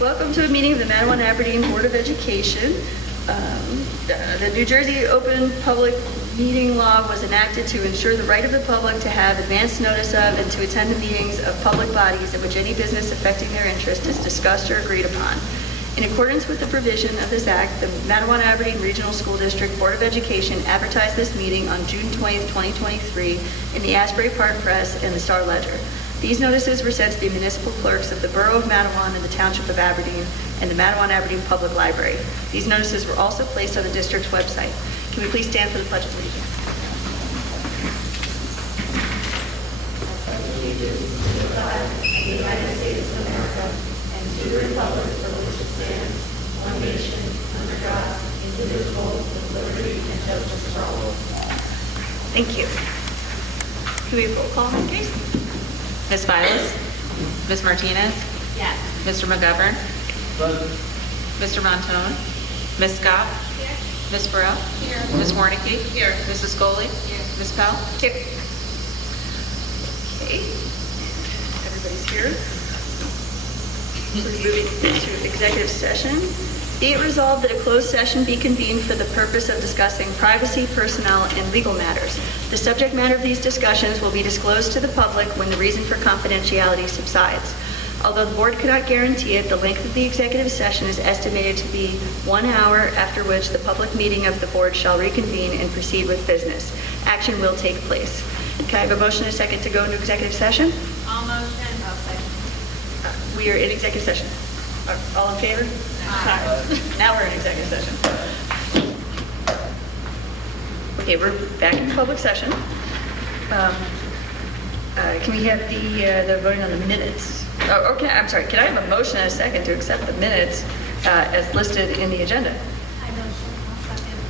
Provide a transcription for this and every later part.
Welcome to a meeting of the Madawan Aberdeen Board of Education. The New Jersey Open Public Meeting Law was enacted to ensure the right of the public to have advance notice of and to attend the meetings of public bodies in which any business affecting their interest is discussed or agreed upon. In accordance with the provision of this act, the Madawan Aberdeen Regional School District Board of Education advertised this meeting on June 20th, 2023 in the Asbury Park Press and the Star Ledger. These notices were sent to the municipal clerks of the Borough of Madawan and the Township of Aberdeen and the Madawan Aberdeen Public Library. These notices were also placed on the district's website. Can we please stand for the Pledge of Allegiance? The United States of America and to the republic for which it stands, one nation, under God, indivisible, with liberty and justice for all. Thank you. Can we have a roll call in this case? Ms. Vilas? Ms. Martinez? Yes. Mr. McGovern? Present. Mr. Montone? Ms. Scott? Here. Ms. Burrell? Here. Ms. Warnicki? Here. Mrs. Scully? Here. Ms. Pell? Here. Okay. Everybody's here. We're moving into executive session. Be it resolved that a closed session be convened for the purpose of discussing privacy, personnel, and legal matters. The subject matter of these discussions will be disclosed to the public when the reason for confidentiality subsides. Although the board cannot guarantee it, the length of the executive session is estimated to be 1 hour, after which the public meeting of the board shall reconvene and proceed with business. Action will take place. Can I have a motion and a second to go into executive session? All motion. I'll second. We are in executive session. All in favor? Aye. Now we're in executive session. Okay, we're back in public session. Can we have the voting on the minutes? Oh, okay, I'm sorry. Can I have a motion and a second to accept the minutes as listed in the agenda? I motion. I'll second.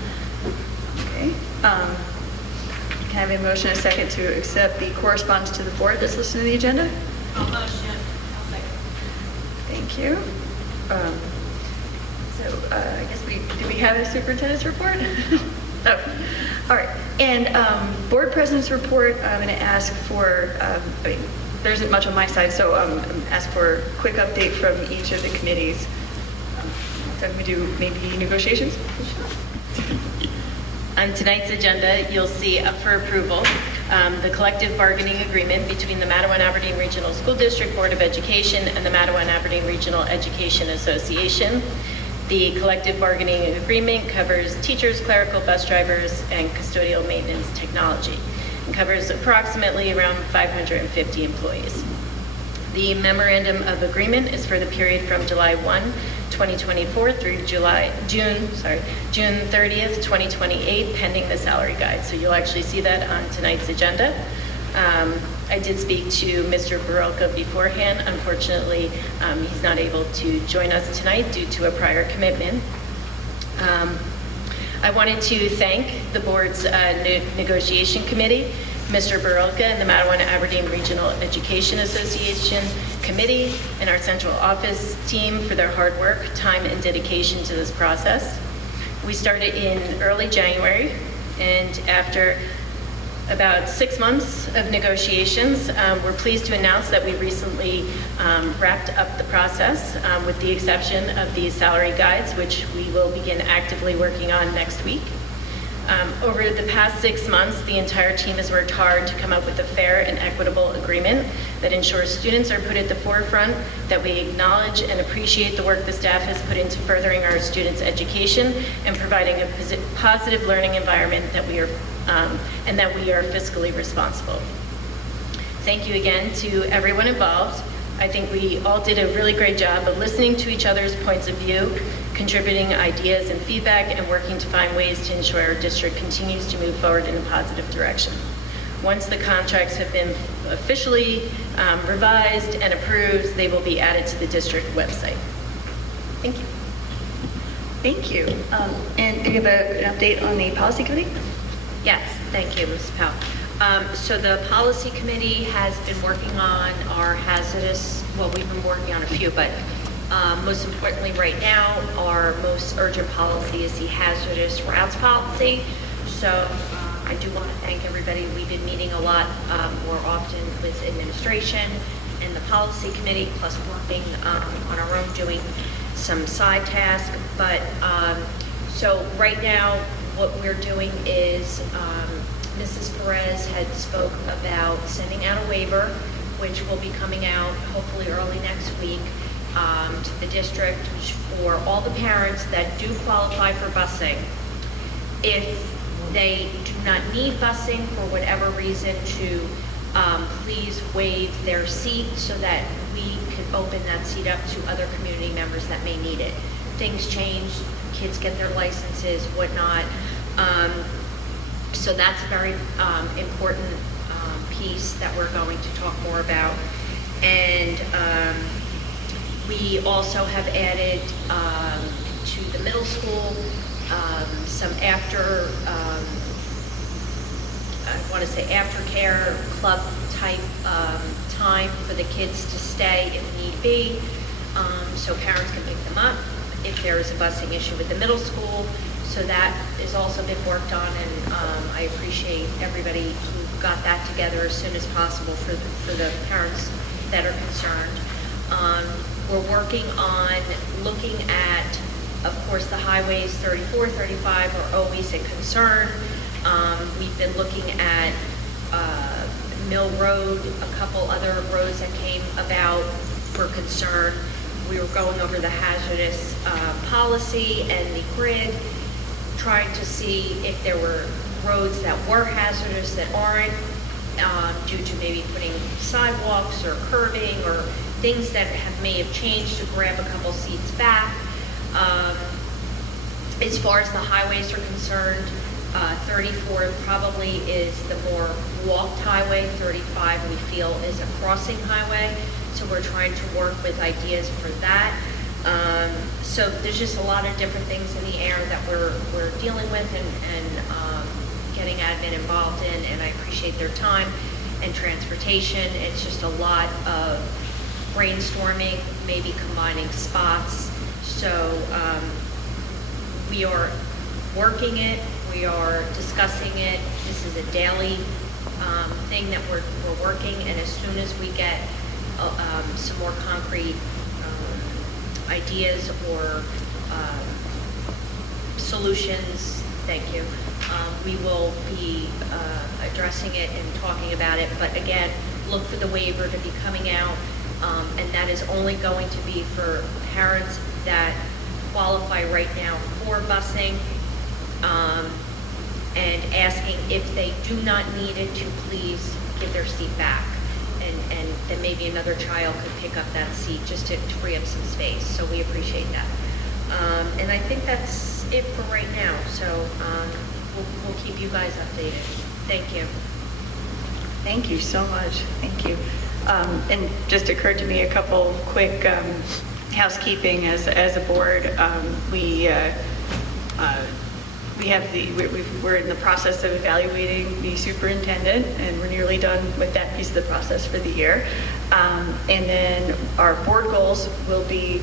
Okay. Can I have a motion and a second to accept the correspondence to the board that's listed in the agenda? All motion. I'll second. Thank you. I guess do we have a superintendent's report? Oh, all right. And board president's report, I'm going to ask for, there isn't much on my side, so ask for a quick update from each of the committees. So we do maybe negotiations? On tonight's agenda, you'll see up for approval the collective bargaining agreement between the Madawan Aberdeen Regional School District Board of Education and the Madawan Aberdeen Regional Education Association. The collective bargaining agreement covers teachers, clerical, bus drivers, and custodial maintenance technology, and covers approximately around 550 employees. The memorandum of agreement is for the period from July 1, 2024 through June 30th, 2028, pending the salary guide. So you'll actually see that on tonight's agenda. I did speak to Mr. Barelka beforehand. Unfortunately, he's not able to join us tonight due to a prior commitment. I wanted to thank the board's negotiation committee, Mr. Barelka and the Madawan Aberdeen Regional Education Association Committee and our central office team for their hard work, time, and dedication to this process. We started in early January, and after about 6 months of negotiations, we're pleased to announce that we recently wrapped up the process with the exception of the salary guides, which we will begin actively working on next week. Over the past 6 months, the entire team has worked hard to come up with a fair and equitable agreement that ensures students are put at the forefront, that we acknowledge and appreciate the work the staff has put into furthering our students' education and providing a positive learning environment that we are and that we are fiscally responsible. Thank you again to everyone involved. I think we all did a really great job of listening to each other's points of view, contributing ideas and feedback, and working to find ways to ensure our district continues to move forward in a positive direction. Once the contracts have been officially revised and approved, they will be added to the district website. Thank you. Thank you. And do you have an update on the policy committee? Yes, thank you, Ms. Powell. So the policy committee has been working on our hazardous, well, we've been working on a few, but most importantly right now, our most urgent policy is the hazardous routes policy. So I do want to thank everybody. We've been meeting a lot more often with administration and the policy committee, plus working on our own, doing some side tasks. But, so right now, what we're doing is, Mrs. Perez had spoke about sending out a waiver, which will be coming out hopefully early next week, to the district for all the parents that do qualify for busing. If they do not need busing for whatever reason, to please waive their seat so that we can open that seat up to other community members that may need it. Things change, kids get their licenses, whatnot. So that's a very important piece that we're going to talk more about. And we also have added to the middle school some after, I want to say aftercare club type time for the kids to stay if need be, so parents can pick them up if there is a busing issue with the middle school. So that has also been worked on, and I appreciate everybody who got that together as soon as possible for the parents that are concerned. We're working on looking at, of course, the highways 34, 35 are always a concern. We've been looking at Mill Road, a couple other roads that came about for concern. We were going over the hazardous policy and the grid, trying to see if there were roads that were hazardous that aren't, due to maybe putting sidewalks or curbing or things that may have changed, to grab a couple seats back. As far as the highways are concerned, 34 probably is the more walked highway. 35 we feel is a crossing highway, so we're trying to work with ideas for that. So there's just a lot of different things in the air that we're dealing with and getting admin involved in, and I appreciate their time and transportation. It's just a lot of brainstorming, maybe combining spots. So we are working it, we are discussing it. This is a daily thing that we're working, and as soon as we get some more concrete ideas or solutions, thank you, we will be addressing it and talking about it. But again, look for the waiver to be coming out, and that is only going to be for parents that qualify right now for busing, and asking if they do not need it to please give their seat back. And then maybe another child could pick up that seat just to free up some space. So we appreciate that. And I think that's it for right now. So we'll keep you guys updated. Thank you. Thank you so much. Thank you. And just occurred to me a couple quick housekeeping as a board. We're in the process of evaluating the superintendent, and we're nearly done with that piece of the process for the year. And then our board goals will be,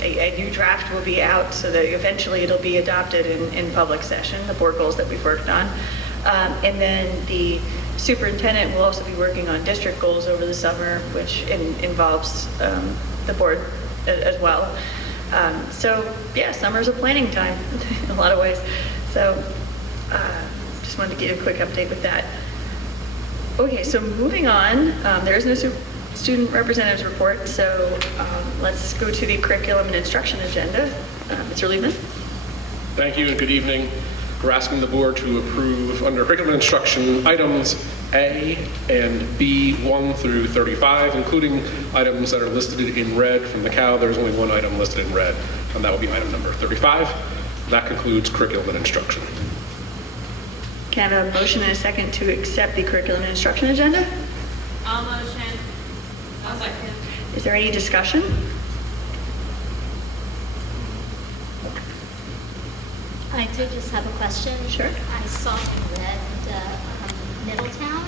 a new draft will be out so that eventually it'll be adopted in public session, the board goals that we've worked on. And then the superintendent will also be working on district goals over the summer, which involves the board as well. So yeah, summer's a planning time in a lot of ways. So just wanted to give you a quick update with that. Okay, so moving on, there is no student representatives report, so let's go to the curriculum and instruction agenda. Mr. Liebman? Thank you and good evening. We're asking the board to approve under curriculum and instruction items A and B 1 through 35, including items that are listed in red from the cow. There's only one item listed in red, and that will be item number 35. That concludes curriculum and instruction. Can I have a motion and a second to accept the curriculum and instruction agenda? All motion. I'll second. Is there any discussion? I do just have a question. Sure. I saw in red Middletown,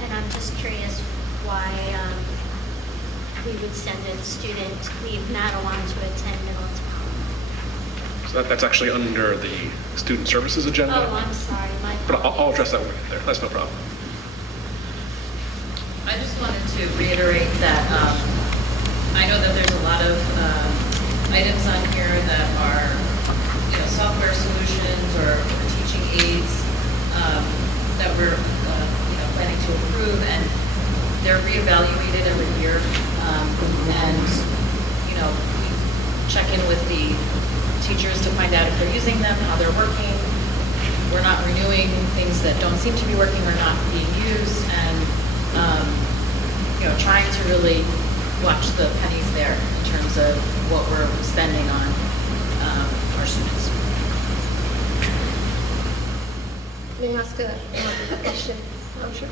and I'm just curious why we would send a student, leave Madeline to attend Middletown. So that's actually under the student services agenda. Oh, I'm sorry, my But I'll apologies. address that when we get there. That's no problem. I just wanted to reiterate that I know that there's a lot of items on here that are, software solutions or teaching aids that we're, planning to approve, and they're reevaluated every year. And, we check in with the teachers to find out if they're using them, how they're working. We're not renewing things that don't seem to be working or not being used, and trying to really watch the pennies there in terms of what we're spending on our students. May I ask a question? Sure.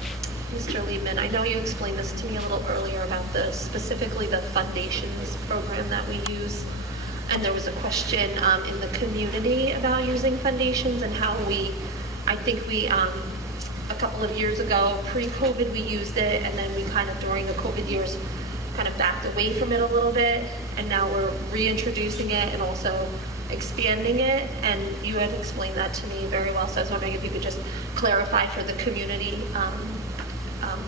Mr. Liebman, I know you explained this to me a little earlier about specifically the foundations program that we use. And there was a question in the community about using foundations and how I think we, a couple of years ago, pre-COVID, we used it, and then we kind of, during the COVID years, kind of backed away from it a little bit, and now we're reintroducing it and also expanding it, and you had explained that to me very well, so I was wondering if you could just clarify for the community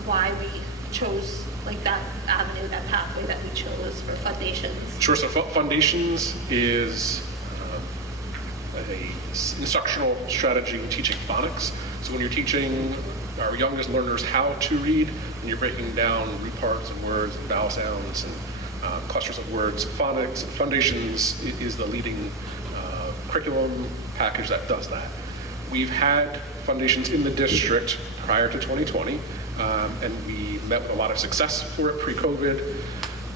why we chose that avenue, that pathway that we chose for foundations. Sure. So Foundations is a instructional strategy teaching phonics. So when you're teaching our youngest learners how to read, and you're breaking down root parts and words and vowel sounds and clusters of words, Foundations is the leading curriculum package that does that. We've had Foundations in the district prior to 2020, and we met with a lot of success for it pre-COVID.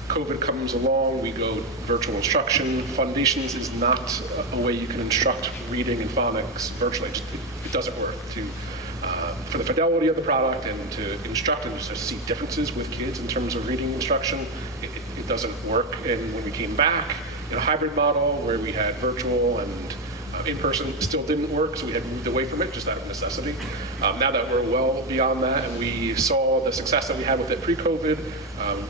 COVID comes along, we go virtual instruction. Foundations is not a way you can instruct reading and phonics virtually. It doesn't work. For the fidelity of the product and to instruct and just to see differences with kids in terms of reading instruction, it doesn't work. And when we came back in a hybrid model where we had virtual and in-person, still didn't work, so we had moved away from it just out of necessity. Now that we're well beyond that and we saw the success that we had with it pre-COVID,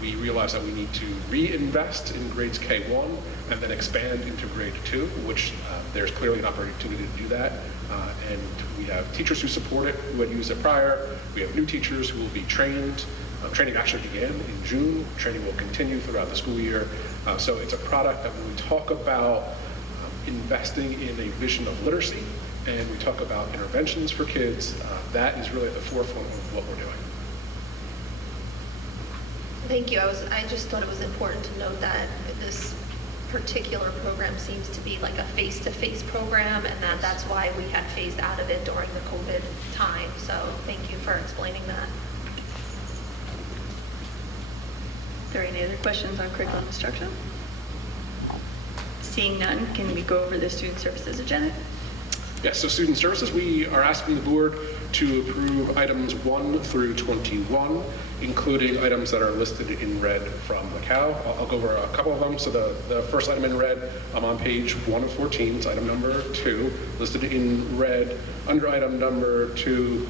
we realized that we need to reinvest in grades K1 and then expand into grade 2, which there's clearly an opportunity to do that. And we have teachers who support it, who had used it prior. We have new teachers who will be trained. Training actually began in June. Training will continue throughout the school year. So it's a product that when we talk about investing in a vision of literacy and we talk about interventions for kids, that is really at the forefront of what we're doing. Thank you. I just thought it was important to note that this particular program seems to be like a face-to-face program, and that's why we had phased out of it during the COVID time. So thank you for explaining that. Are there any other questions on curriculum instruction? Seeing none, can we go over the student services agenda? Yes, so student services, we are asking the board to approve items 1 through 21, including items that are listed in red from the COW. I'll go over a couple of them. So the first item in red, I'm on page 1 of 14, it's item number 2, listed in red under item number 2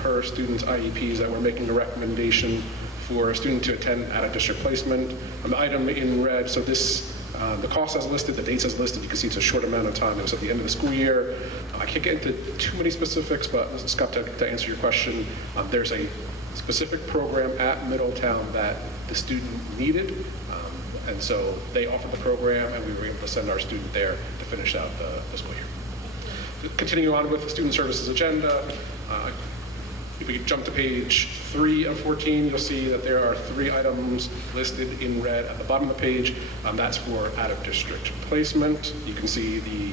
per student's IEPs that we're making a recommendation for a student to attend out of district placement. The item in red, so this the cost as listed, the dates as listed, you can see it's a short amount of time. It was at the end of the school year. I can't get into too many specifics, but Scott, to answer your question, there's a specific program at Middletown that the student needed, and so they offered the program, and we were able to send our student there to finish out the school year. Continuing on with the student services agenda, if we jump to page 3 of 14, you'll see that there are 3 items listed in red at the bottom of the page. That's for out-of-district placement. You can see the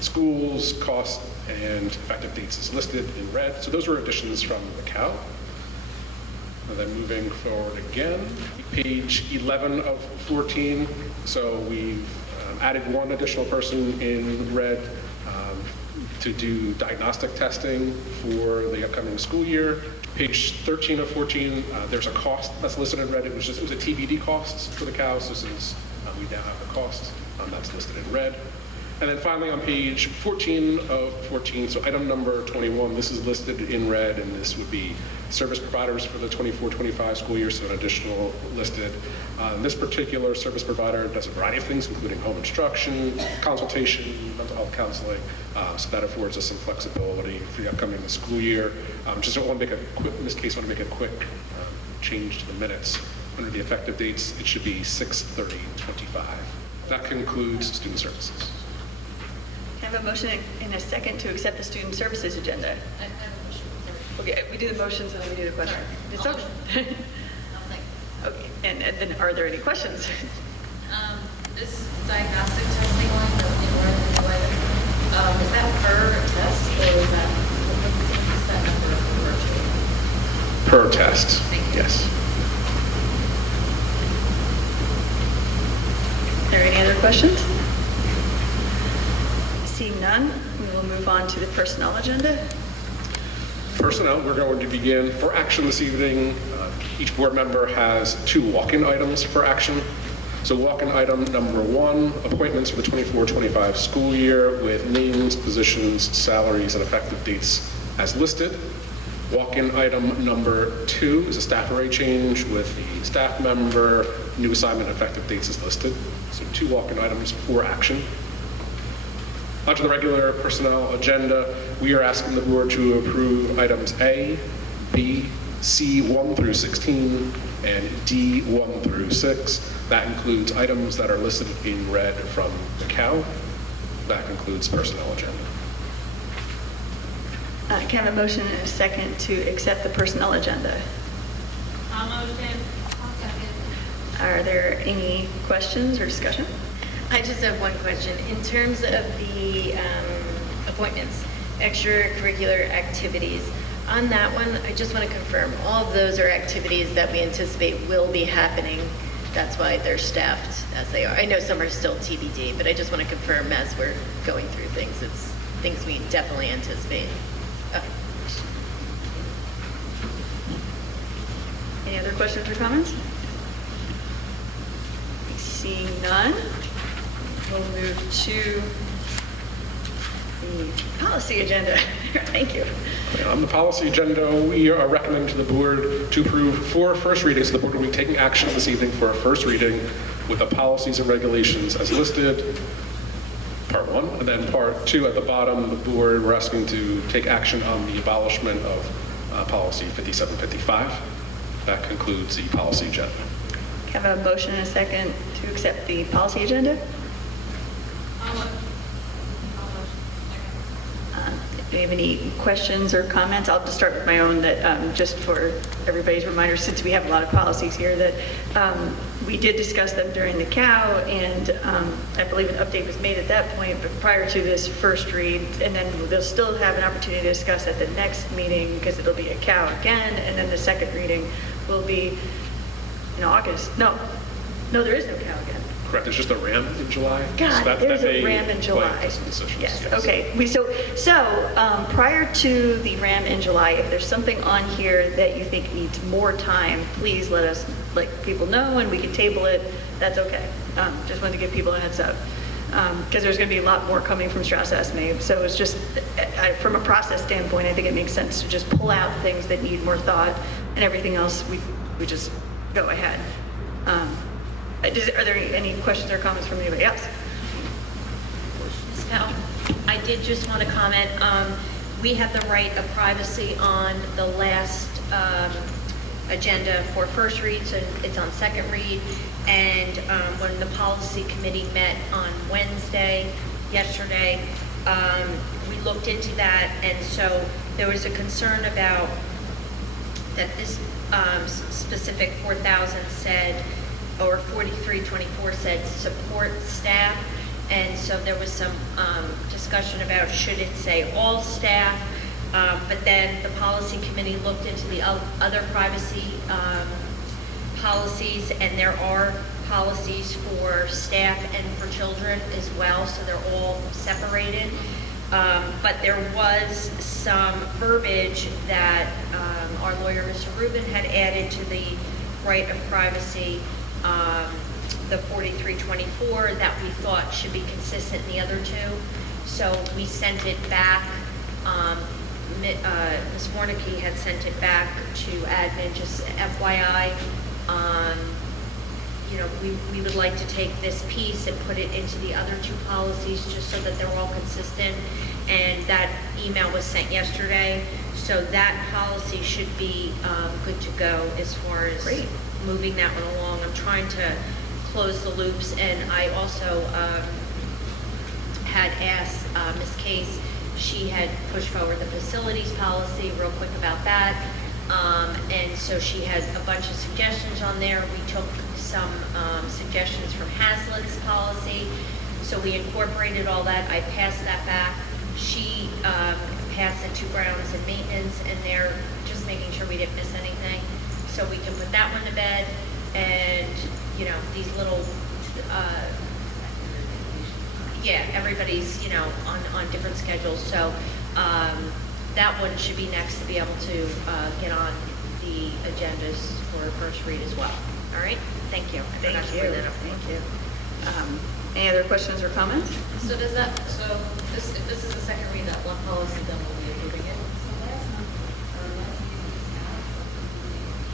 schools, cost, and effective dates is listed in red. So those were additions from the COW. And then moving forward again, page 11 of 14. So we've added 1 additional person in red to do diagnostic testing for the upcoming school year. Page 13 of 14, there's a cost that's listed in red. It was a TBD cost for the COW, so since we now have the cost, that's listed in red. And then finally on page 14 of 14, so item number 21, this is listed in red, and this would be service providers for the 24-25 school year, so an additional listed. This particular service provider does a variety of things, including home instruction, consultation, mental health counseling, so that affords us some flexibility for the upcoming school year. Just want to make a quick, in this case, want to make a quick change to the minutes. Under the effective dates, it should be 6/30/25. That concludes student services. Can I have a motion and a second to accept the student services agenda? I have a motion first. Okay, we do the motions and then we do the question. It's I'll okay. I'll second. Okay, and then are there any questions? This diagnostic testing line, the new item, is that per test or is that, what's that number for virtual? Per test, Thank you. yes. Are there any other questions? Seeing none, we will move on to the personnel agenda. Personnel, we're going to begin for action this evening. Each board member has 2 walk-in items for action. So walk-in item number 1, appointments for the 24-25 school year with names, positions, salaries, and effective dates as listed. Walk-in item number 2 is a staff array change with the staff member, new assignment, effective dates as listed. So 2 walk-in items for action. Onto the regular personnel agenda, we are asking the board to approve items A, B, C 1 through 16, and D 1 through 6. That includes items that are listed in red from the COW. That concludes personnel agenda. Can I have a motion and a second to accept the personnel agenda? I'll motion. I'll second. Are there any questions or discussion? I just have one question. In terms of the appointments, extracurricular activities, on that one, I just want to confirm, all of those are activities that we anticipate will be happening. That's why they're staffed as they are. I know some are still TBD, but I just want to confirm as we're going through things, it's things we definitely anticipate. Okay. Any other questions or comments? Seeing none, we'll move to the policy agenda. Thank you. On the policy agenda, we are recommending to the board to approve 4 first readings. The board will be taking action this evening for a first reading with the policies and regulations as listed, part 1, and then part 2 at the bottom, the board, we're asking to take action on the abolishment of policy 5755. That concludes the policy agenda. Can I have a motion and a second to accept the policy agenda? I'll motion. Do you have any questions or comments? I'll just start with my own, that just for everybody's reminder, since we have a lot of policies here, that we did discuss them during the COW, and I believe an update was made at that point, but prior to this first read, and then they'll still have an opportunity to discuss at the next meeting, because it'll be a COW again, and then the second reading will be in August. No, there is no COW again. Correct, there's just a RAM in July. God, that there's may a RAM in July. play some decisions, Yes, okay. So prior to the RAM in July, if there's something on here that you think needs more time, please let us, let people know, and we can table it. That's okay. Just wanted to give people a heads up. Because there's going to be a lot more coming from Strauss Esme. So it's just, from a process standpoint, I think it makes sense to just pull out things that need more thought, and everything else, we just go ahead. Are there any questions or comments from anybody else? Ms. Powell, I did just want to comment, we have the right of privacy on the last agenda for first read, so it's on second read. And when the policy committee met on Wednesday, yesterday, we looked into that, and so there was a concern about that this specific 4,000 said, or 4324 said support staff, and so there was some discussion about should it say all staff, but then the policy committee looked into the other privacy policies, and there are policies for staff and for children as well, so they're all separated. But there was some verbiage that our lawyer, Mr. Rubin, had added to the right of privacy, the 4324, that we thought should be consistent in the other two. So we sent it back. Ms. Warnicki had sent it back to admin, just FYI. You know, we would like to take this piece and put it into the other two policies, just so that they're all consistent. And that email was sent yesterday, so that policy should be good to go as far as Great. moving that one along. I'm trying to close the loops, and I also had asked Ms. Case, she had pushed forward the facilities policy real quick about that. And so she had a bunch of suggestions on there. We took some suggestions from Hazlitt's policy. So we incorporated all that. I passed that back. She passed it to grounds and maintenance, and they're just making sure we didn't miss anything. So we can put that one to bed. And, you know, these little, yeah, everybody's, you know, on different schedules. So that one should be next to be able to get on the agendas for first read as well. All right? Thank you. I forgot to bring that up. Thank you. Any other questions or comments? So does that, so this, if this is the second read, that one policy, then we'll be approving it?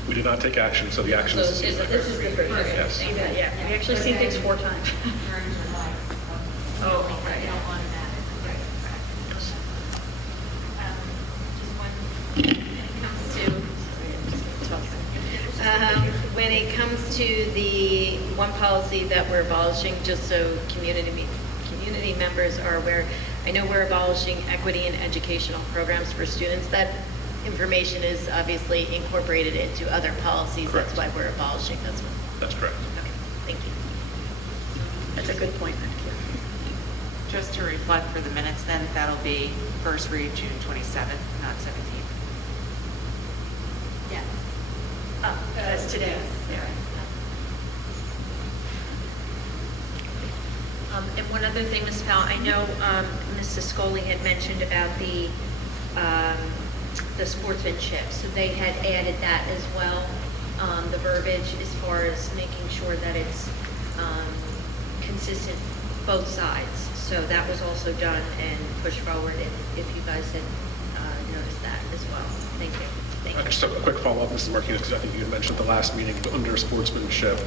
We did not take action, so the action is. So this is the first read. Yes. Thank you. Yeah, we actually see things 4 times. Oh, right. When it comes to the one policy that we're abolishing, just so community members are aware, I know we're abolishing equity in educational programs for students. That information is obviously incorporated into other policies. Correct. That's why we're abolishing this one. That's correct. Okay, thank you. That's a good point, thank you. Just to reflect for the minutes then, that'll be first read June 27th, not 17th. Yeah. That's today. Yeah. And one other thing, Ms. Powell, I know Mrs. Scully had mentioned about the sportsmanship, so they had added that as well, the verbiage as far as making sure that it's consistent both sides. So that was also done and pushed forward, if you guys had noticed that as well. Thank you. Thank you. Just a quick follow-up, Mrs. Martinez, because I think you had mentioned at the last meeting, but under sportsmanship.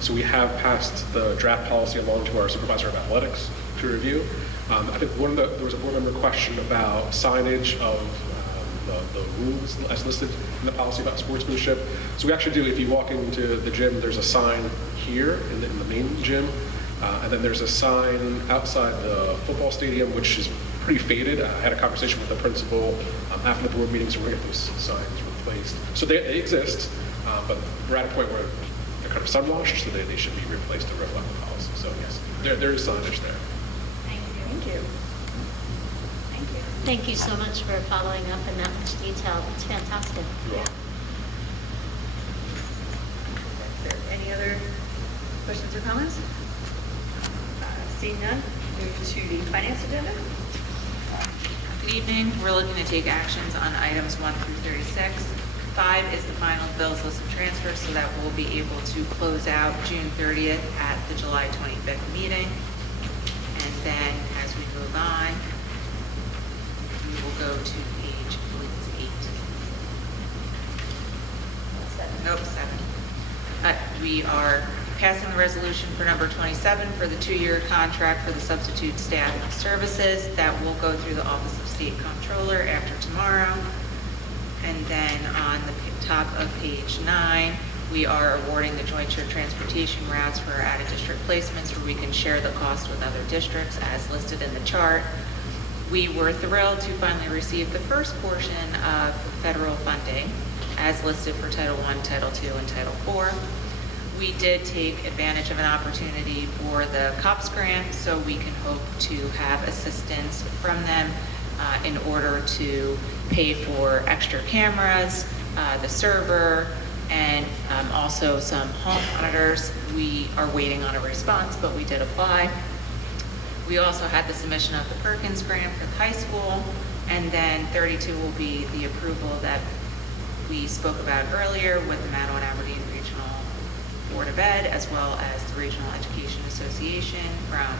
So we have passed the draft policy along to our supervisor of athletics to review. I think there was a board member question about signage of the rules as listed in the policy about sportsmanship. So we actually do, if you walk into the gym, there's a sign here in the main gym. And then there's a sign outside the football stadium, which is pretty faded. I had a conversation with the principal after the board meeting, so we're going to get those signs replaced. So they exist, but we're at a point where they're kind of sun-washed, so they should be replaced to reflect the policy. So yes, there is signage there. Thank you. Thank you. Thank you so much for following up in that much detail. It's fantastic. You're welcome. Is there any other questions or comments? Seeing none, move to the finance agenda. Good evening. We're looking to take actions on items 1 through 36. 5 is the final bills list of transfers, so that we'll be able to close out June 30th at the July 25th meeting. And then as we move on, we will go to page, I believe it's 8. Nope, 7. We are passing the resolution for number 27 for the 2-year contract for the substitute staff services. That will go through the Office of State Comptroller after tomorrow. And then on the top of page 9, we are awarding the joint shared transportation routes for our out-of-district placements where we can share the cost with other districts as listed in the chart. We were thrilled to finally receive the first portion of federal funding as listed for Title I, Title II, and Title IV. We did take advantage of an opportunity for the COPS grant, so we can hope to have assistance from them in order to pay for extra cameras, the server, and also some home monitors. We are waiting on a response, but we did apply. We also had the submission of the Perkins grant for the high school, and then 32 will be the approval that we spoke about earlier with the Mattawa Aberdeen Regional Board of Ed, as well as the Regional Education Association from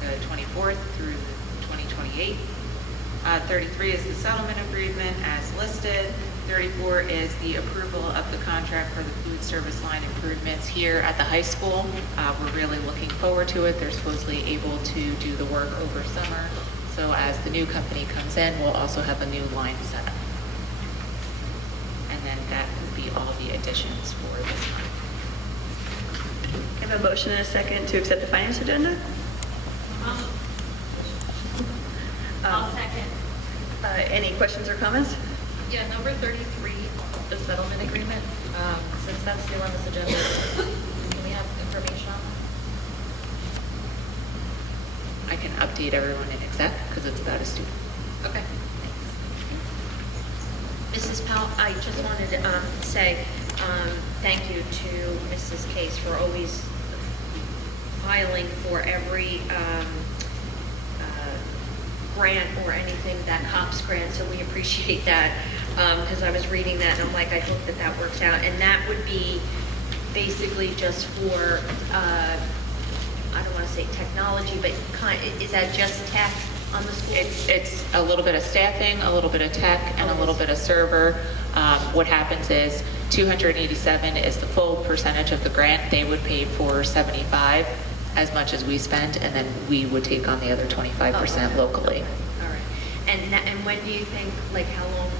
the 24th through the 2028. 33 is the settlement agreement as listed. 34 is the approval of the contract for the food service line improvements here at the high school. We're really looking forward to it. They're supposedly able to do the work over summer. So as the new company comes in, we'll also have a new line set up. And then that would be all the additions for this month. I have a motion and a second to accept the finance agenda. I'll second. Any questions or comments? Yeah, number 33, the settlement agreement, since that's still on this agenda, can we have information on that? I can update everyone in exec because it's about a student. Okay. Mrs. Powell, I just wanted to say thank you to Mrs. Case for always filing for every grant or anything that COPS grant, so we appreciate that, because I was reading that and I'm like, I hope that that works out. And that would be basically just for, I don't want to say technology, but is that just tech on the school? It's a little bit of staffing, a little bit of tech, and a little bit of server. What happens is 287 is the full percentage of the grant. They would pay for 75, as much as we spent, and then we would take on the other 25% locally. All right. And when do you think, like how long?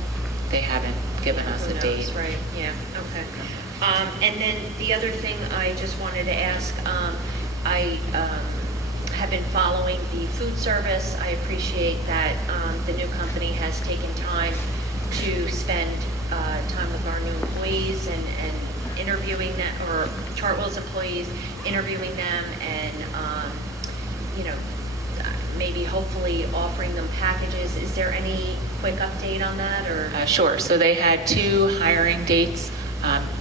They haven't given us Who a knows, date. right, yeah, okay. And then the other thing I just wanted to ask, I have been following the food service. I appreciate that the new company has taken time to spend time with our new employees and interviewing them, or Chartwell's employees, interviewing them and, maybe hopefully offering them packages. Is there any quick update on that, or? Sure. So they had 2 hiring dates.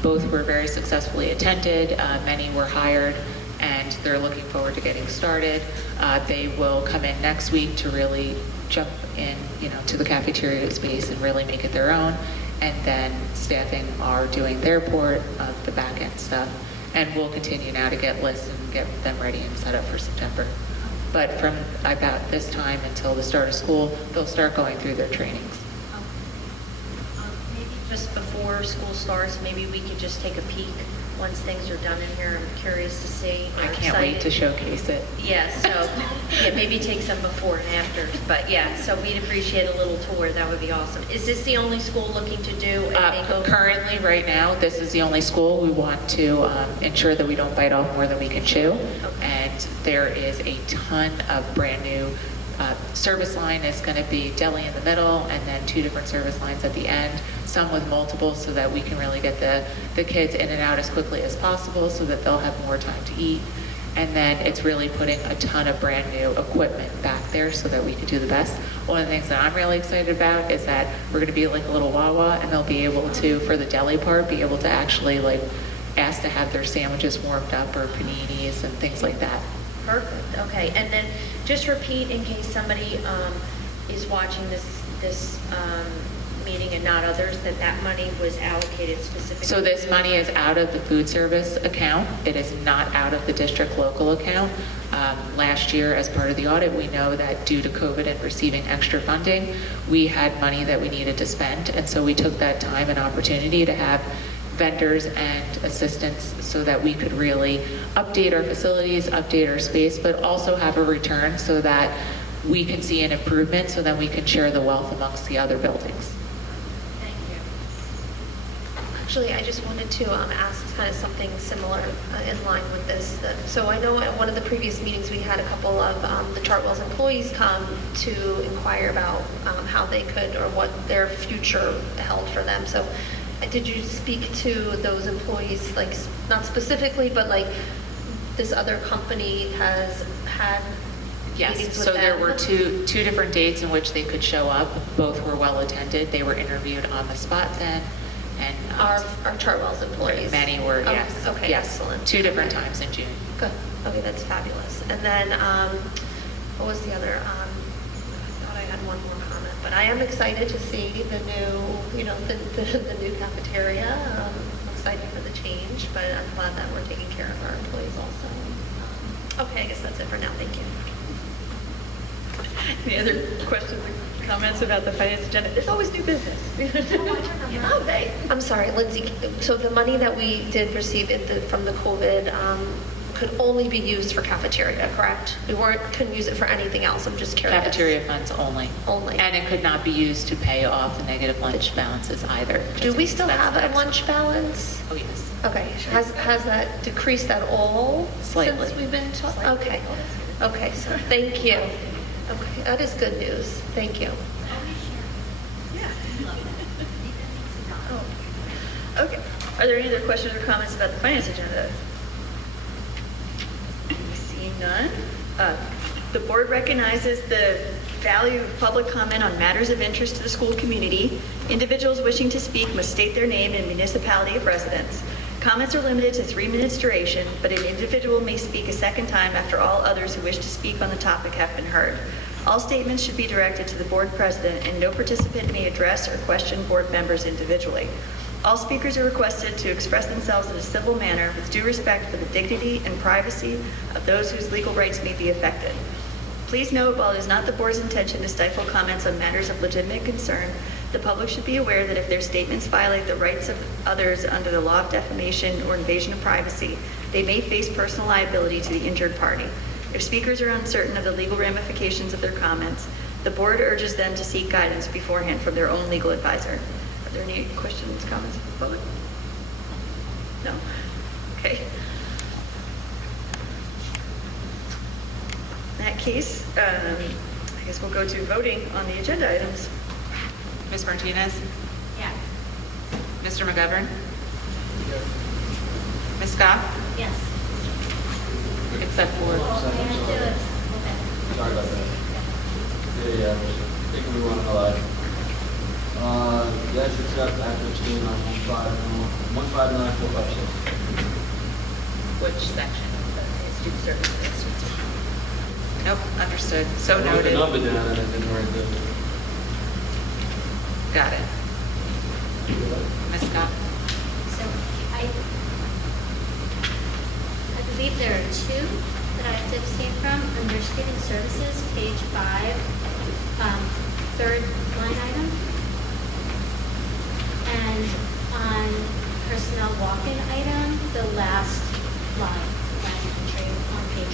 Both were very successfully attended. Many were hired, and they're looking forward to getting started. They will come in next week to really jump in, to the cafeteria space and really make it their own. And then staffing are doing their part of the back end stuff. And we'll continue now to get lists and get them ready and set up for September. But from about this time until the start of school, they'll start going through their trainings. Maybe just before school starts, maybe we could just take a peek once things are done in here. I'm curious to see. I can't wait to showcase it. Yeah, so, maybe take some before and after. But yeah, so we'd appreciate a little tour. That would be awesome. Is this the only school looking to do a makeover? Currently, right now, this is the only school. We want to ensure that we don't bite off more than we can chew. And there is a ton of brand new service line. Is going to be deli in the middle and then 2 different service lines at the end, some with multiple, so that we can really get the kids in and out as quickly as possible so that they'll have more time to eat. And then it's really putting a ton of brand new equipment back there so that we could do the best. One of the things that I'm really excited about is that we're going to be like a little Wawa, and they'll be able to, for the deli part, be able to actually ask to have their sandwiches warmed up or paninis and things like that. Perfect, okay. And then just repeat in case somebody is watching this meeting and not others, that money was allocated specifically. So this money is out of the food service account. It is not out of the district local account. Last year, as part of the audit, we know that due to COVID and receiving extra funding, we had money that we needed to spend. And so we took that time and opportunity to have vendors and assistants so that we could really update our facilities, update our space, but also have a return so that we can see an improvement so that we can share the wealth amongst the other buildings. Thank you. Actually, I just wanted to ask kind of something similar in line with this. So I know at one of the previous meetings, we had a couple of the Chartwell's employees come to inquire about how they could, or what their future held for them. So did you speak to those employees, like not specifically, but like this other company has had Yes, meetings with so there them? were two different dates in which they could show up. Both were well attended. They were interviewed on the spot then. And Our Chartwell's employees? many were, Oh, yes. okay, Yes, excellent. 2 different times in June. Good. Okay, that's fabulous. And then, what was the other? I thought I had one more comment, but I am excited to see the new, the new cafeteria. I'm excited for the change, but I'm glad that we're taking care of our employees also. Okay, I guess that's it for now. Thank you. Any other questions or comments about the finance agenda? There's always new business. Oh, they, I'm sorry, Lindsay, so the money that we did receive from the COVID could only be used for cafeteria, correct? Couldn't use it for anything else, I'm just curious. Cafeteria funds only. Only. And it could not be used to pay off the negative lunch balances either. Do we still That's have the a next lunch one. balance? Oh, yes. Okay, has that decreased at all? Slightly. Since we've been, okay, okay, so thank you. Okay, that is good news, thank you. Okay. Are there any other questions or comments about the finance agenda? Seeing none. The board recognizes the value of public comment on matters of interest to the school community. Individuals wishing to speak must state their name and municipality of residence. Comments are limited to 3 minutes duration, but an individual may speak a second time after all others who wish to speak on the topic have been heard. All statements should be directed to the board president, and no participant may address or question board members individually. All speakers are requested to express themselves in a civil manner with due respect for the dignity and privacy of those whose legal rights may be affected. Please note, while it is not the board's intention to stifle comments on matters of legitimate concern, the public should be aware that if their statements violate the rights of others under the law of defamation or invasion of privacy, they may face personal liability to the injured party. If speakers are uncertain of the legal ramifications of their comments, the board urges them to seek guidance beforehand from their own legal advisor. Are there any questions, comments from the public? No? Okay. In that case, I guess we'll go to voting on the agenda items. Ms. Martinez? Yes. Mr. McGovern? Ms. Scott? Yes. Except for, Okay. Sorry about that. Yeah, I think we want to allow. Yes, accept active team on 159456. which section? Student services. Nope, understood. So I wrote the noted. number down and I didn't write the. Got it. Ms. Scott? So I believe there are two that I have to abstain from. Under student services, page 5, third line item. And on personnel walk-in item, the last entry on page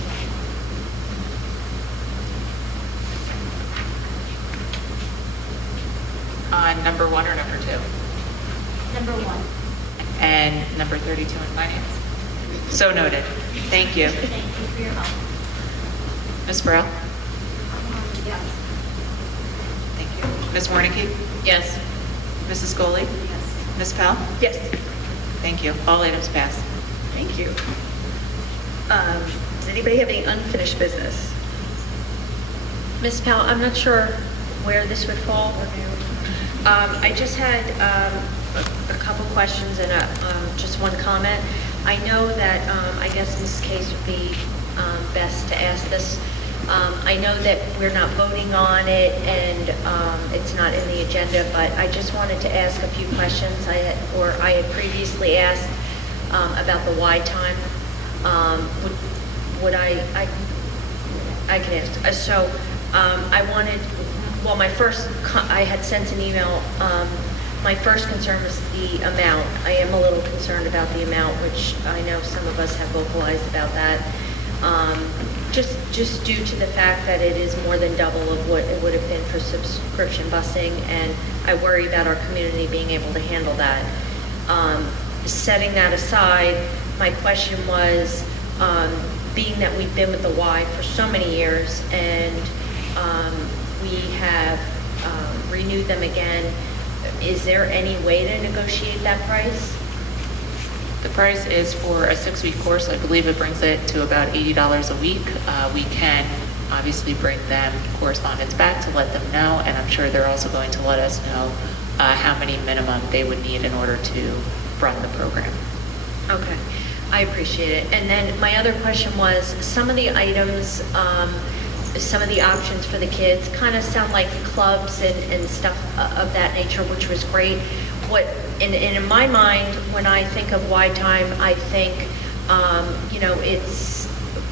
1. On number 1 or number 2? Number 1. And number 32 in finance? So noted. Thank you. Thank you for your help. Ms. Burrell? Yes. Thank you. Ms. Warnicki? Yes. Mrs. Scully? Yes. Ms. Pell? Yes. Thank you. All items passed. Thank you. Does anybody have any unfinished business? Ms. Powell, I'm not sure where this would fall. I just had a couple questions and just one comment. I know that, I guess Ms. Case would be best to ask this. I know that we're not voting on it and it's not in the agenda, but I just wanted to ask a few questions. I had previously asked about the why time. Would I can ask. So I wanted, well, I had sent an email. My first concern was the amount. I am a little concerned about the amount, which I know some of us have vocalized about that. Just due to the fact that it is more than double of what it would have been for subscription busing, and I worry about our community being able to handle that. Setting that aside, my question was, being that we've been with the Y for so many years and we have renewed them again, is there any way to negotiate that price? The price is for a 6-week course. I believe it brings it to about $80 a week. We can obviously bring them correspondence back to let them know, and I'm sure they're also going to let us know how many minimum they would need in order to run the program. Okay, I appreciate it. And then my other question was, some of the items, some of the options for the kids kind of sound like clubs and stuff of that nature, which was great. And in my mind, when I think of Y time, I think, it's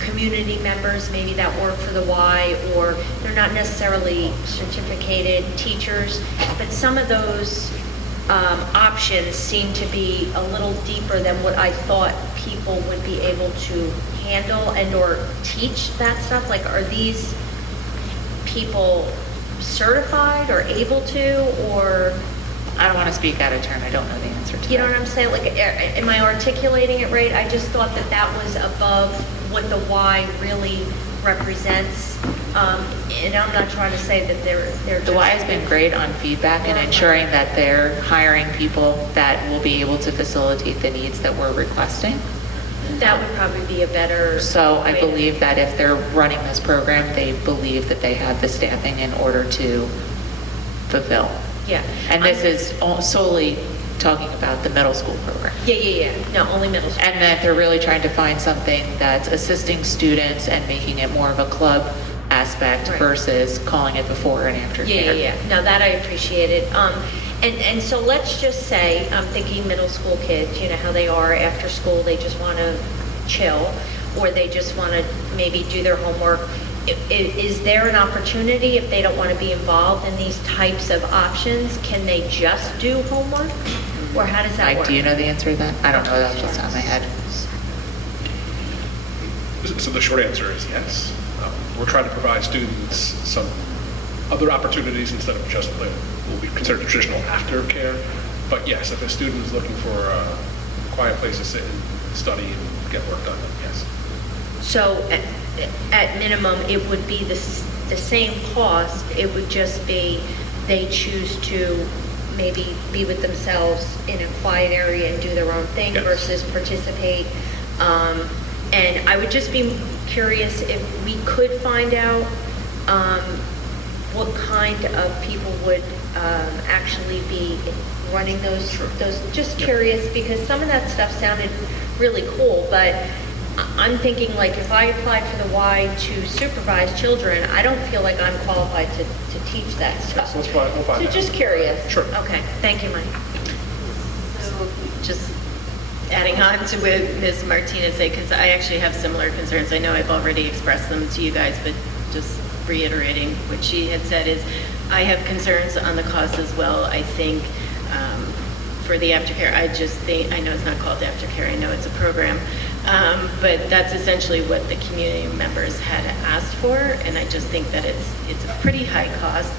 community members maybe that work for the Y, or they're not necessarily certificated teachers, but some of those options seem to be a little deeper than what I thought people would be able to handle and or teach that stuff. Like, are these people certified or able to, or? I don't want to speak out of turn. I don't know the answer to that. You know what I'm saying? Like, am I articulating it right? I just thought that that was above what the Y really represents. And I'm not trying to say that they're The Y has been great on feedback and ensuring that they're hiring people that will be able to facilitate the needs that we're requesting. That would probably be a better. So I way to- believe that if they're running this program, they believe that they have the staffing in order to fulfill. Yeah. And this is solely talking about the middle school program. Yeah. No, only middle school. And that they're really trying to find something that's assisting students and making it more of a club aspect Right. versus calling it before and after care. Yeah. No, that I appreciated. And so let's just say, I'm thinking middle school kids, you know, how they are after school, they just want to chill, or they just want to maybe do their homework. Is there an opportunity, if they don't want to be involved in these types of options, can they just do homework? Or how does that Mike, work? do you know the answer to that? I don't know that off the top of my head. So the short answer is yes. We're trying to provide students some other opportunities instead of just what will be considered traditional aftercare. But yes, if a student is looking for a quiet place to sit and study and get work done, then yes. So at minimum, it would be the same cost. It would just be they choose to maybe be with themselves in a quiet area and do their own thing Yes. versus participate. And I would just be curious if we could find out what kind of people would actually be running those, just curious, because some of that stuff sounded really cool, but I'm thinking, like, if I applied for the Y to supervise children, I don't feel like I'm qualified to teach that stuff. Yes, let's find- we'll find So out. just curious. Sure. Okay, thank you, Mike. So just adding on to what Ms. Martinez said, because I actually have similar concerns. I know I've already expressed them to you guys, but just reiterating what she had said is, I have concerns on the cost as well. I think for the aftercare, I know it's not called aftercare, I know it's a program, but that's essentially what the community members had asked for, and I just think that it's a pretty high cost.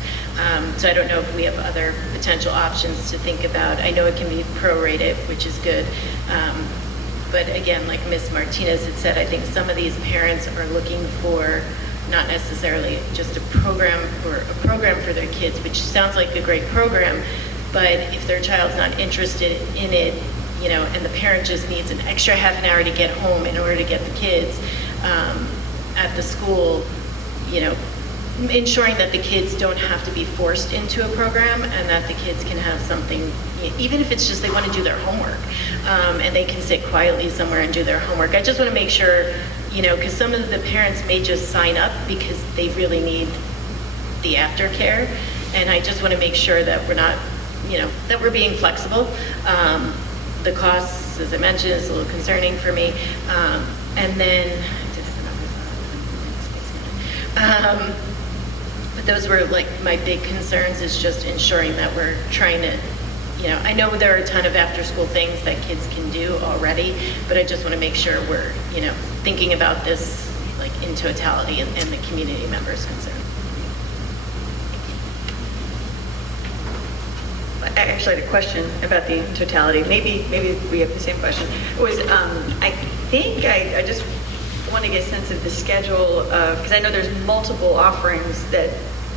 So I don't know if we have other potential options to think about. I know it can be prorated, which is good. But again, like Ms. Martinez had said, I think some of these parents are looking for not necessarily just a program for their kids, which sounds like a great program, but if their child's not interested in it, you know, and the parent just needs an extra half an hour to get home in order to get the kids at the school, you know, ensuring that the kids don't have to be forced into a program and that the kids can have something, even if it's just they want to do their homework, and they can sit quietly somewhere and do their homework. I just want to make sure, you know, because some of the parents may just sign up because they really need the aftercare, and I just want to make sure that we're not, you know, that we're being flexible. The costs, as I mentioned, is a little concerning for me. And then, but those were like my big concerns, is just ensuring that we're trying to, you know, I know there are a ton of after-school things that kids can do already, but I just want to make sure we're, you know, thinking about this like in totality and the community members' concern. I actually had a question about the totality. Maybe we have the same question. It was, I think I just want to get a sense of the schedule, because I know there's multiple offerings that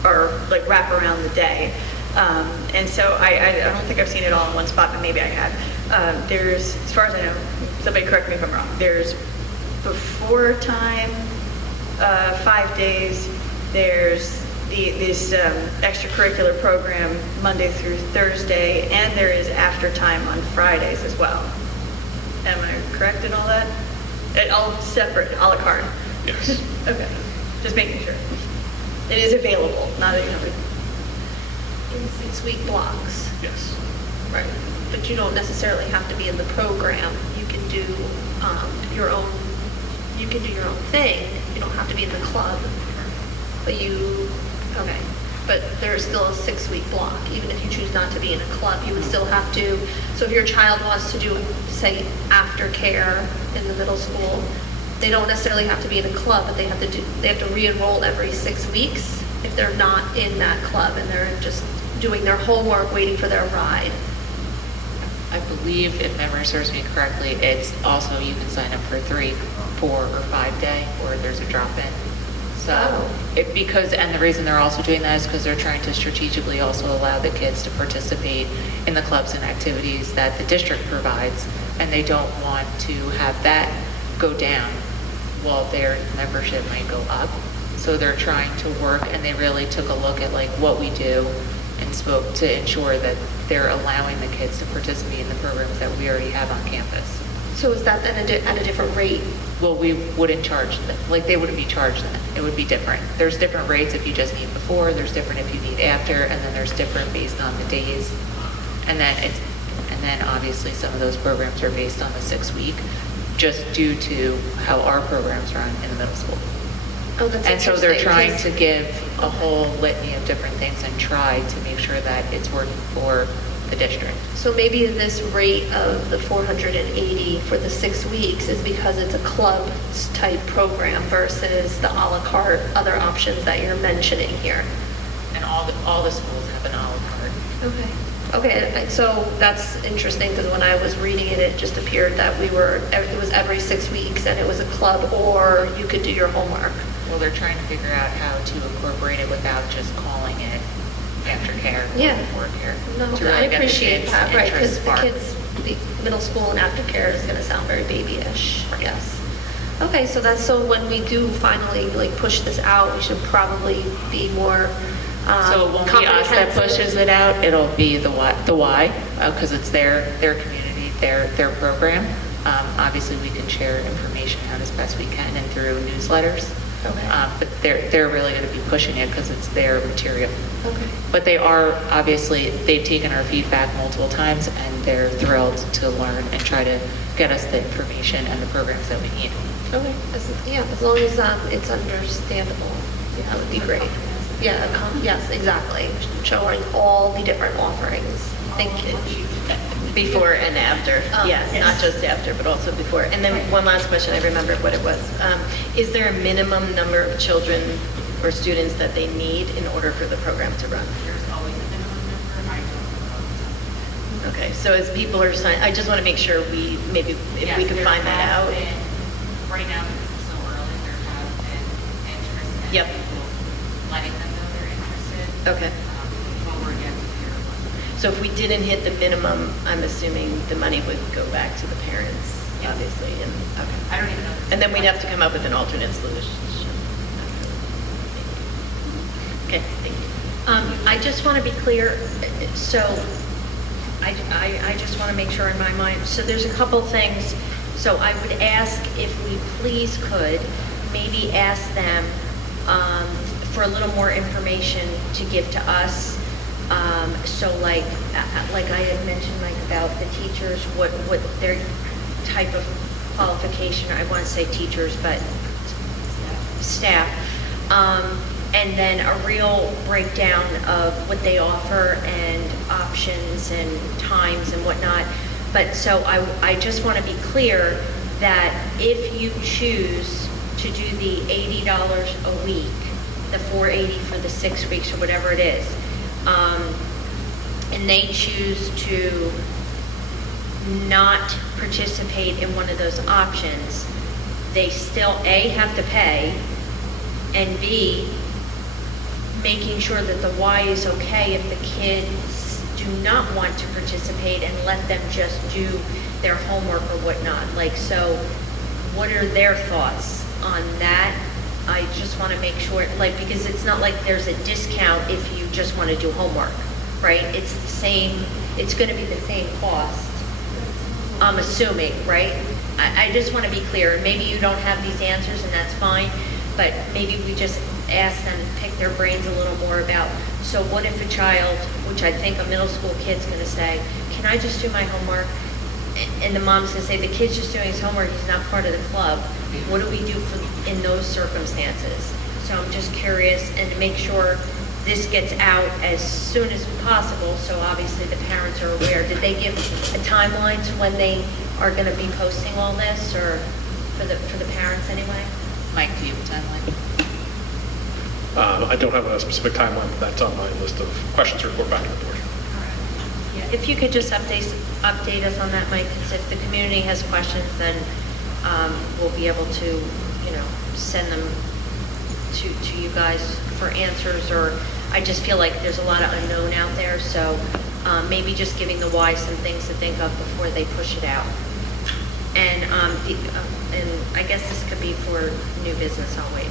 are like wrap around the day. And so I don't think I've seen it all in one spot, but maybe I have. There's, as far as I know, somebody correct me if I'm wrong, there's before time, 5 days, there's this extracurricular program Monday through Thursday, and there is after time on Fridays as well. Am I correct in all that? All separate, a la carte? Yes. Okay, just making sure. It is available, not that you have In 6-week blocks. Yes. Right. But you don't necessarily have to be in the program. You can do your own you can do your own thing, you don't have to be in the club, but okay. But there's still a 6-week block, even if you choose not to be in a club, you would still have to, so if your child wants to do, say, aftercare in the middle school, they don't necessarily have to be in a club, but they have to re-enroll every 6 weeks if they're not in that club and they're just doing their homework, waiting for their ride. I believe, if memory serves me correctly, it's also, you can sign up for 3, 4, or 5 day, or there's a drop-in. So, and the reason they're also doing that is because they're trying to strategically also allow the kids to participate in the clubs and activities that the district provides, and they don't want to have that go down while their membership might go up. So they're trying to work, and they really took a look at like what we do and spoke to ensure that they're allowing the kids to participate in the programs that we already have on campus. So is that then at a different rate? Well, we wouldn't charge them, like they wouldn't be charged then. It would be different. There's different rates if you just need before, there's different if you need after, and then there's different based on the days. And then obviously some of those programs are based on the 6-week, just due to how our programs run in the middle school. Oh, that's And so they're interesting, trying 'cause- to give a whole litany of different things and try to make sure that it's working for the district. So maybe this rate of the 480 for the 6 weeks is because it's a club type program versus the a la carte other options that you're mentioning here. And all the schools have an a la carte. Okay. Okay, so that's interesting because when I was reading it, it just appeared that it was every 6 weeks and it was a club or you could do your homework. Well, they're trying to figure out how to incorporate it without just calling it aftercare Yeah. or before care. No, to really I get the appreciate kids' that, right, because interest the sparked. the middle school and aftercare is going to sound very babyish, yes. Okay, so when we do finally like push this out, we should probably be more So it won't be us that comprehensive. pushes it out, it'll be the why, because it's their community, their program. Obviously, we can share information out as best we can and through newsletters. Okay. But they're really going to be pushing it because it's their material. Okay. But they are, obviously, they've taken our feedback multiple times and they're thrilled to learn and try to get us the information and the programs that we need. Okay, as long as it's understandable, that would be great. Yeah, yes, exactly, showing all the different offerings. Thank you. Before and after, yes, not just after, but also before. And then one last question, I remember what it was. Is there a minimum number of children or students that they need in order for the program to run? There's always a minimum number. I don't know. Okay, so as people are signing, I just want to make sure if we could find that out. Right now, because it's so early, there have been interest in Yep. people letting them know they're interested. Okay. Forward yet to hear. So if we didn't hit the minimum, I'm assuming the money would go back to the parents, Yes. obviously, and, okay. I don't even know. if And then we'd have it's- to come up with an alternate solution. Okay, thank you. I just want to be clear, so I just want to make sure in my mind, so there's a couple things. So I would ask if we please could, maybe ask them for a little more information to give to us. So like I had mentioned, like about the teachers, what their type of qualification, I want to say teachers, but staff. And then a real breakdown of what they offer and options and times and whatnot. But so I just want to be clear that if you choose to do the $80 a week, the $480 for the 6 weeks or whatever it is, and they choose to not participate in one of those options, they still A, have to pay, and B, making sure that the Y is okay if the kids do not want to participate and let them just do their homework or whatnot. Like, so what are their thoughts on that? I just want to make sure, like, because it's not like there's a discount if you just want to do homework, right? It's the same, it's going to be the same cost, I'm assuming, right? I just want to be clear. Maybe you don't have these answers and that's fine, but maybe we just ask them, pick their brains a little more about, so what if a child, which I think a middle school kid's going to say, can I just do my homework? and the mom's gonna say, the kid's just doing his homework, he's not part of the club. What do we do in those circumstances? So I'm just curious, and to make sure this gets out as soon as possible, so obviously the parents are aware. Did they give a timeline to when they are gonna be posting all this, or for the parents anyway? Mike, do you have a timeline? I don't have a specific timeline, but that's on my list of questions to report back to the board. Yeah, if you could just update us on that, Mike, because if the community has questions, then we'll be able to, send them to you guys for answers, or I just feel like there's a lot of unknown out there, so maybe just giving the Y some things to think of before they push it out. And I guess this could be for new business, I'll wait.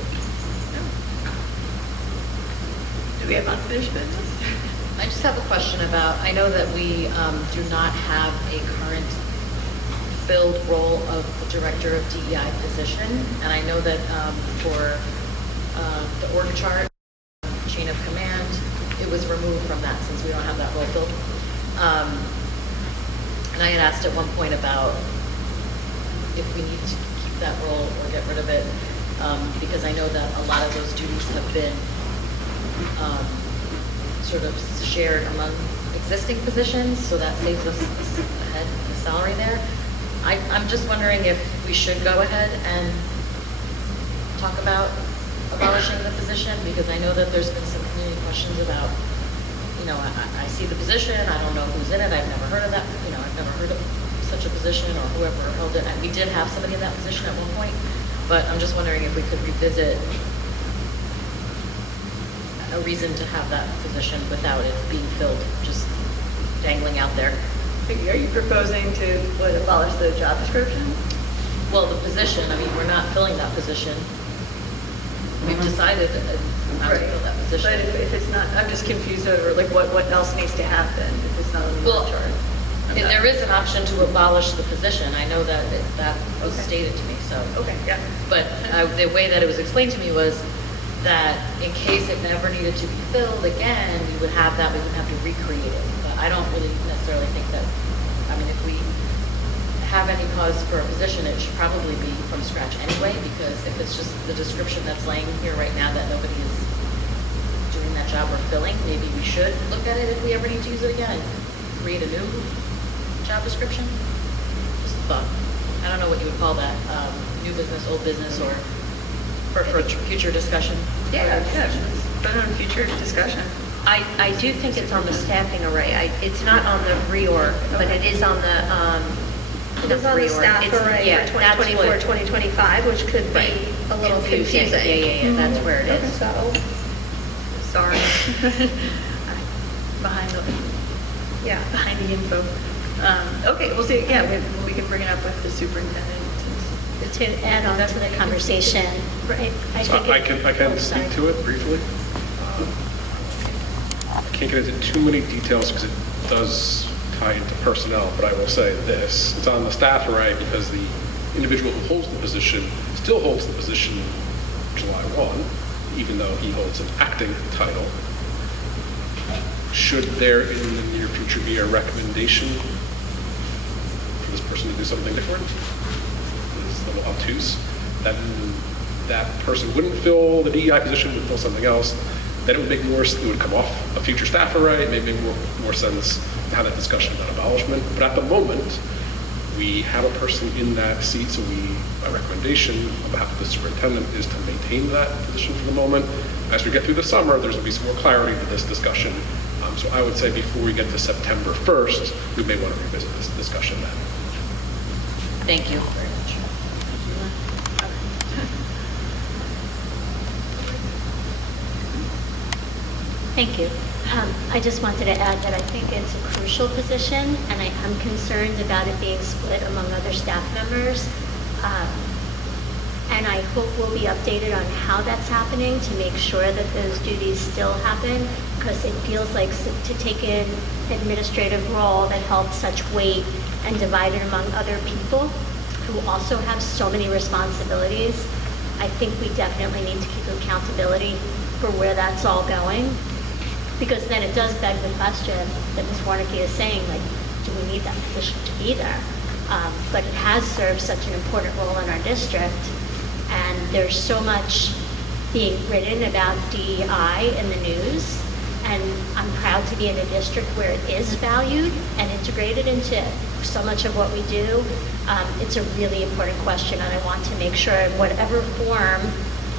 Do we have unfinished business? I just have a question about, I know that we do not have a current filled role of the Director of DEI position, and I know that for the org chart, chain of command, it was removed from that since we don't have that role filled. And I had asked at one point about if we need to keep that role or get rid of it, because I know that a lot of those duties have been sort of shared among existing positions, so that saves us a head in the salary there. I'm just wondering if we should go ahead and talk about abolishing the position, because I know that there's been some community questions about, I see the position, I don't know who's in it, I've never heard of that, I've never heard of such a position or whoever held it. And we did have somebody in that position at one point, but I'm just wondering if we could revisit a reason to have that position without it being filled, just dangling out there. Are you proposing to, abolish the job description? Well, the position, we're not filling that position. We've decided not to fill that position. But if it's not, I'm just confused over, what else needs to happen if it's not on the Well, org chart? there is an option to abolish the position. I know that that was stated to me, so. Okay, yeah. But the way that it was explained to me was that in case it never needed to be filled again, we would have that, we would have to recreate it. But I don't really necessarily think that, if we have any cause for a position, it should probably be from scratch anyway, because if it's just the description that's laying here right now that nobody is doing that job or filling, maybe we should look at it if we ever need to use it again. Create a new job description? Just a thought. I don't know what you would call that, new business, old business, or for future discussion. Yeah, put it on future discussion. I do think it's on the staffing array. It's not on the reorg, but it is on the, It is on the staff array for 2024, 2025, which could be a little confusing. Yeah, that's where it is. So, Sorry. Behind the info. Okay, we'll see, we can bring it up with the superintendent. To add on to the conversation, right? So I can speak to it briefly. I can't get into too many details because it does tie into personnel, but I will say this. It's on the staff array because the individual who holds the position still holds the position July 1, even though he holds an acting title. Should there in the near future be a recommendation for this person to do something different, is a little obtuse, then that person wouldn't fill the DEI position, would fill something else, then it would make more, it would come off a future staff array, it may make more sense to have that discussion about abolishment. But at the moment, we have a person in that seat, so my recommendation on behalf of the superintendent is to maintain that position for the moment. As we get through the summer, there's going to be some more clarity to this discussion. So I would say before we get to September 1st, we may want to revisit this discussion then. Thank you very much. Thank you. I just wanted to add that I think it's a crucial position, and I'm concerned about it being split among other staff members. And I hope we'll be updated on how that's happening to make sure that those duties still happen, because it feels like to take an administrative role that held such weight and divided among other people who also have so many responsibilities. I think we definitely need to keep accountability for where that's all going, because then it does beg the question that Ms. Warnicki is saying, do we need that position to be there? but it has served such an important role in our district. And there's so much being written about DEI in the news, and I'm proud to be in a district where it is valued and integrated into so much of what we do. It's a really important question, and I want to make sure in whatever form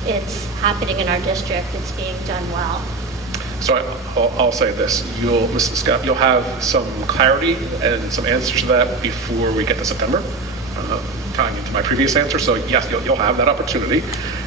it's happening in our district, it's being done well. So I'll say this, Mrs. Scott, you'll have some clarity and some answers to that before we get to September, tying into my previous answer. So yes, you'll have that opportunity.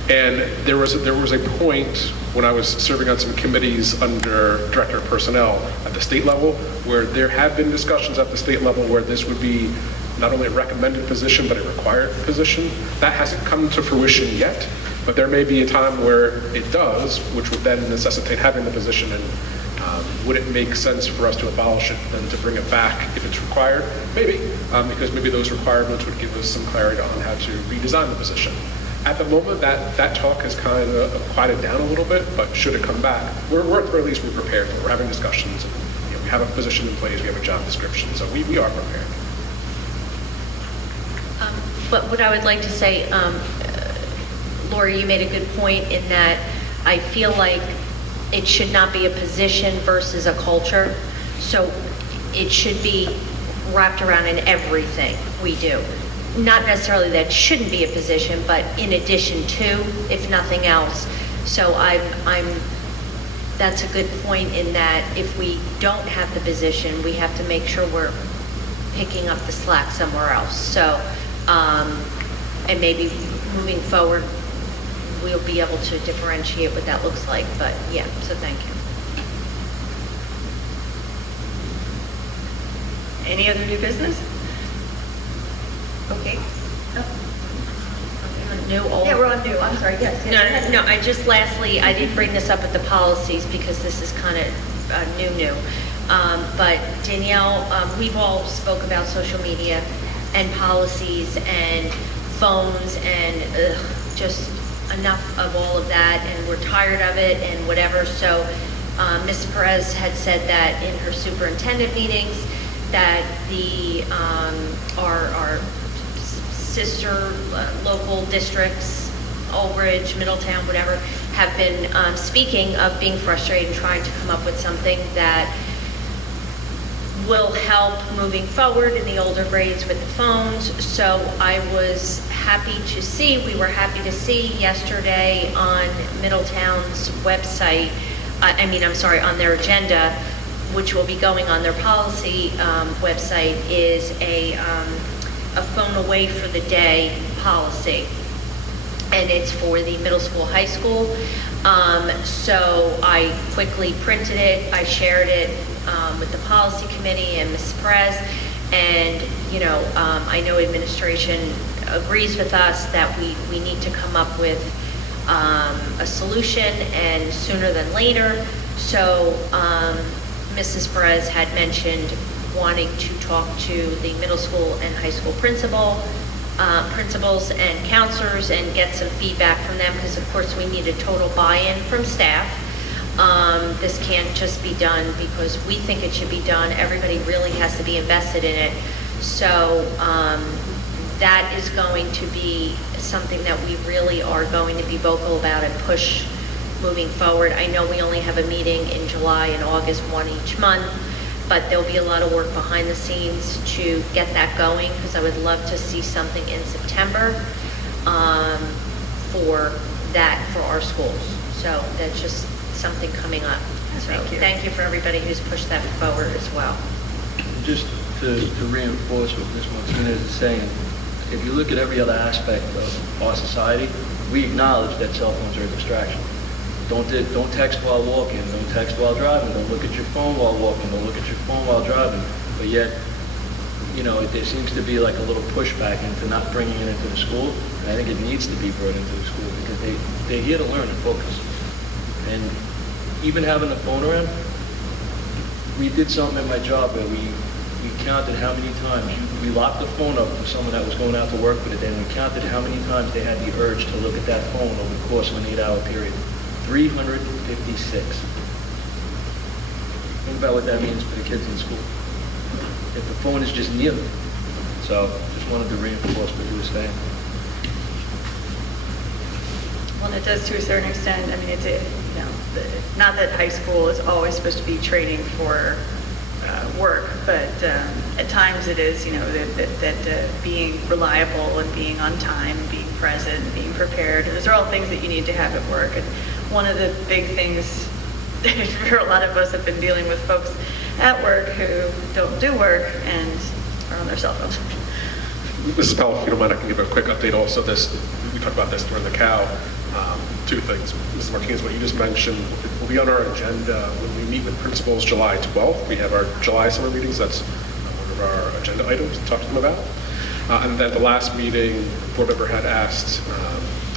And there was a point when I was serving on some committees under Director of Personnel at the state level, where there have been discussions at the state level where this would be not only a recommended position, but a required position. That hasn't come to fruition yet, but there may be a time where it does, which would then necessitate having the position. And would it make sense for us to abolish it and to bring it back if it's required? Maybe, because maybe those requirements would give us some clarity on how to redesign the position. At the moment, that talk has kind of quieted down a little bit, but should it come back, or at least we're prepared for it. We're having discussions. We have a position in place, we have a job description, so we are prepared. But what I would like to say, Lori, you made a good point in that I feel like it should not be a position versus a culture. So it should be wrapped around in everything we do. Not necessarily that it shouldn't be a position, but in addition to, if nothing else. So that's a good point in that if we don't have the position, we have to make sure we're picking up the slack somewhere else. So, and maybe moving forward, we'll be able to differentiate what that looks like. But yeah, so thank you. Any other new business? Okay. New, old? Yeah, we're on new, I'm sorry, yes. No, I just lastly, I did bring this up at the policies because this is kind of new. But Danielle, we've all spoke about social media and policies and phones and just enough of all of that, and we're tired of it and whatever. So Ms. Perez had said that in her superintendent meetings that our sister local districts, Old Bridge, Middletown, whatever, have been speaking of being frustrated and trying to come up with something that will help moving forward in the older grades with the phones. So I was happy to see, we were happy to see yesterday on Middletown's website, on their agenda, which will be going on their policy website, is a phone away for the day policy. And it's for the middle school, high school. So I quickly printed it, I shared it with the policy committee and Ms. Perez. And, I know administration agrees with us that we need to come up with a solution, and sooner than later. So Mrs. Perez had mentioned wanting to talk to the middle school and high school principals and counselors and get some feedback from them, because of course we need a total buy-in from staff. This can't just be done because we think it should be done. Everybody really has to be invested in it. So that is going to be something that we really are going to be vocal about and push moving forward. I know we only have a meeting in July and August, one each month, but there'll be a lot of work behind the scenes to get that going, because I would love to see something in September for our schools. So that's just something coming up. So thank you for everybody who's pushed that forward as well. Just to reinforce what Ms. Martinez is saying, if you look at every other aspect of our society, we acknowledge that cell phones are a distraction. Don't text while walking, don't text while driving, don't look at your phone while walking, don't look at your phone while driving. But yet, there seems to be like a little pushback into not bringing it into the school. And I think it needs to be brought into the school because they're here to learn and focus. And even having the phone around, we did something at my job where we counted how many times we locked the phone up for someone that was going out to work with it, and we counted how many times they had the urge to look at that phone over the course of an 8-hour period. 356. Think about what that means for the kids in school. If the phone is just near them, So just wanted to reinforce what you were saying. Well, it does to a certain extent. I mean, not that high school is always supposed to be training for work, but at times it is, that being reliable and being on time, and being present, and being prepared. Those are all things that you need to have at work. And one of the big things for a lot of us have been dealing with folks at work who don't do work and are on their cell phones. Mrs. Powell, if you don't mind, I can give a quick update also. We talked about this during the COW. Two things. Mrs. Martinez, what you just mentioned will be on our agenda when we meet with principals July 12th. We have our July summer meetings. That's one of our agenda items to talk to them about. And then the last meeting, the board member had asked,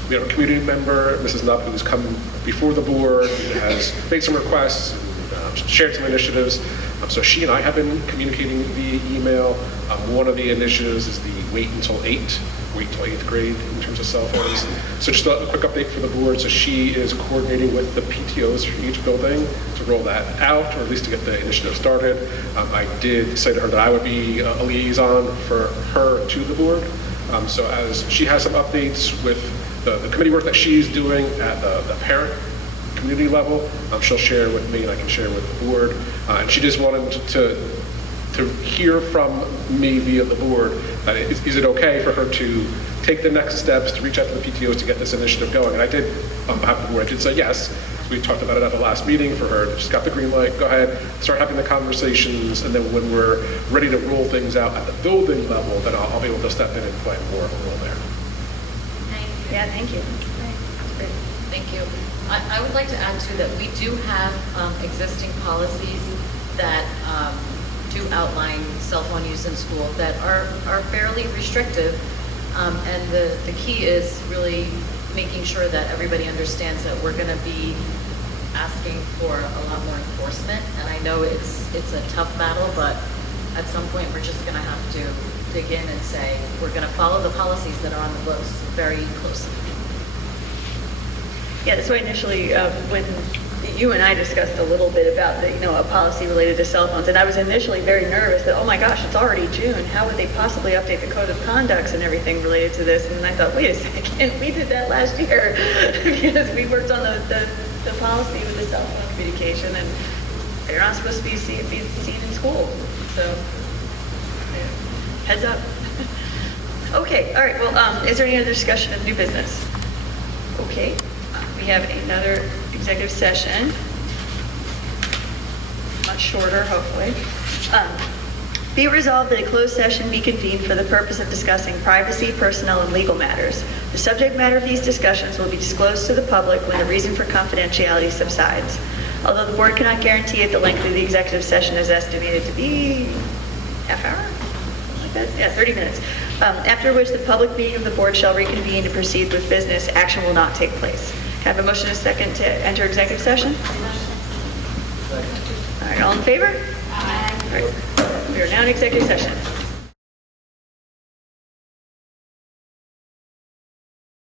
we have a community member, Mrs. Nupp, who's come before the board, who has made some requests, and, shared some initiatives. So she and I have been communicating via email. One of the initiatives is the wait until 8th grade in terms of cell phones. So just a quick update for the board. So she is coordinating with the PTOs for each building to roll that out, or at least to get the initiative started. I did say to her that I would be a liaison for her to the board. So as she has some updates with the committee work that she's doing at the parent community level, she'll share with me and I can share with the board. And she just wanted to hear from me via the board that is it okay for her to take the next steps to reach out to the PTOs to get this initiative going. And I did, on behalf of the board, I did say yes. We talked about it at the last meeting for her. She's got the green light. Go ahead, start having the conversations, and then when we're ready to roll things out at the building level, then I'll be able to step in and play more of a role there. Yeah, thank you. Thank you. I would like to add too that we do have existing policies that do outline cell phone use in school that are fairly restrictive. And the key is really making sure that everybody understands that we're going to be asking for a lot more enforcement. And I know it's a tough battle, but at some point we're just going to have to dig in and say we're going to follow the policies that are on the books very closely. Yeah, that's why initially when you and I discussed a little bit about a policy related to cell phones, and I was initially very nervous that, oh my gosh, it's already June. How would they possibly update the code of conducts and everything related to this? And I thought, wait a second, we did that last year because we worked on the policy with the cell phone communication, and they're not supposed to be seen in school. So, heads up. Okay, all right. Well, is there any other discussion of new business? Okay. We have another executive session, much shorter, hopefully. Be it resolved that a closed session be convened for the purpose of discussing privacy, personnel, and legal matters. The subject matter of these discussions will be disclosed to the public when the reason for confidentiality subsides. Although the board cannot guarantee it, the length of the executive session is estimated to be half hour? Something like that? Yeah, 30 minutes. After which the public meeting of the board shall reconvene to proceed with business. Action will not take place. Have a motion and a second to enter executive session? All right, all in favor? Aye. All right. We are now in executive session.